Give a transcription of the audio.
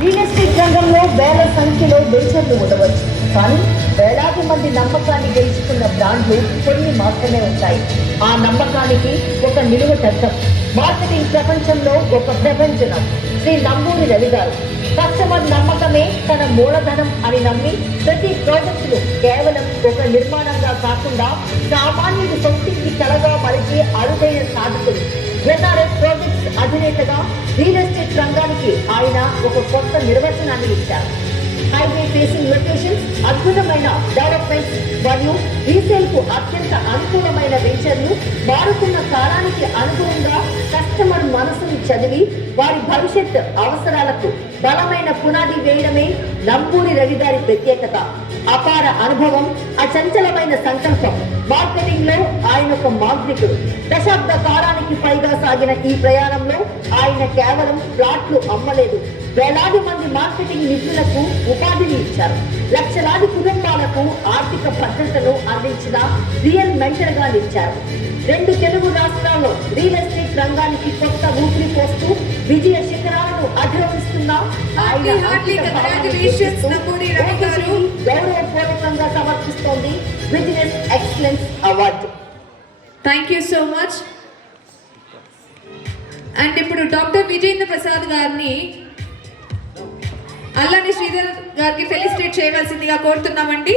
Real estate రంగంలో వేల సంఖ్యలో వెంచర్లు ఉండవచ్చు, కానీ వేలాది మంది నమ్మకాన్ని గెలుచుకున్న బ్రాండ్లు కొన్ని మాత్రమే ఉంటాయి. ఆ నమ్మకానికి ఒక నిలువటద్దం, మార్కెటింగ్ ప్రపంచంలో ఒక ప్రపంచనం. శ్రీ నంబూరి రవి గారు కస్టమర్ నమ్మకమే తన మూలధనం అని నమ్మి ప్రతి ప్రాజెక్టును కేవలం ఒక నిర్మాణంగా కాకుండా సామాన్యుడి సొంతికి కలగా మలిచి అరుదైన సాధకులు. ఎన్ఆర్ఎస్ ప్రాజెక్ట్స్ అధినేతగా రియల్ ఎస్టేట్ రంగానికి ఆయన ఒక కొత్త నిర్వచనాన్ని ఇచ్చారు. హైవే ఫేసింగ్ లొకేషన్స్, అద్భుతమైన డెవలప్మెంట్స్ మరియు రీసేల్ కు అత్యంత అనుకూలమైన వెంచర్లు, మారుతున్న కాలానికి అనుగుణంగా కస్టమర్ మనసును చదివి వారి భవిష్యత్ అవసరాలకు బలమైన పునాది వేయడమే నంబూరి రవి గారి ప్రత్యేకత. అపార అనుభవం, అచంచలమైన సంకల్పం. మార్కెటింగ్ లో ఆయన ఒక మాంత్రికుడు. దశాబ్ద కాలానికి పైగా సాగిన ఈ ప్రయాణంలో ఆయన కేవలం ప్లాట్లు అమ్మలేదు, వేలాది మంది మార్కెటింగ్ నిపుణులకు ఉపాధిని ఇచ్చారు. లక్షలాది కుటుంబాలకు ఆర్థిక భద్రతను అందించిన రియల్ మెంటర్ గా నిలిచారు. 2 తెలుగు రాష్ట్రాల్లో రియల్ ఎస్టేట్ రంగానికి కొత్త ఊపిరి పోస్తూ విజయ శిఖరాలను అధిరోహిస్తున్న ఆయన గౌరవపూర్వకంగా సమర్పిస్తోంది business excellence award. Thank you so much. And ఇప్పుడు డాక్టర్ విజయేంద్ర ప్రసాద్ గారిని అల్లాని శ్రీధర్ గారికి ఫెలిసిటేట్ చేయవలసిందిగా కోరుతున్నామండి.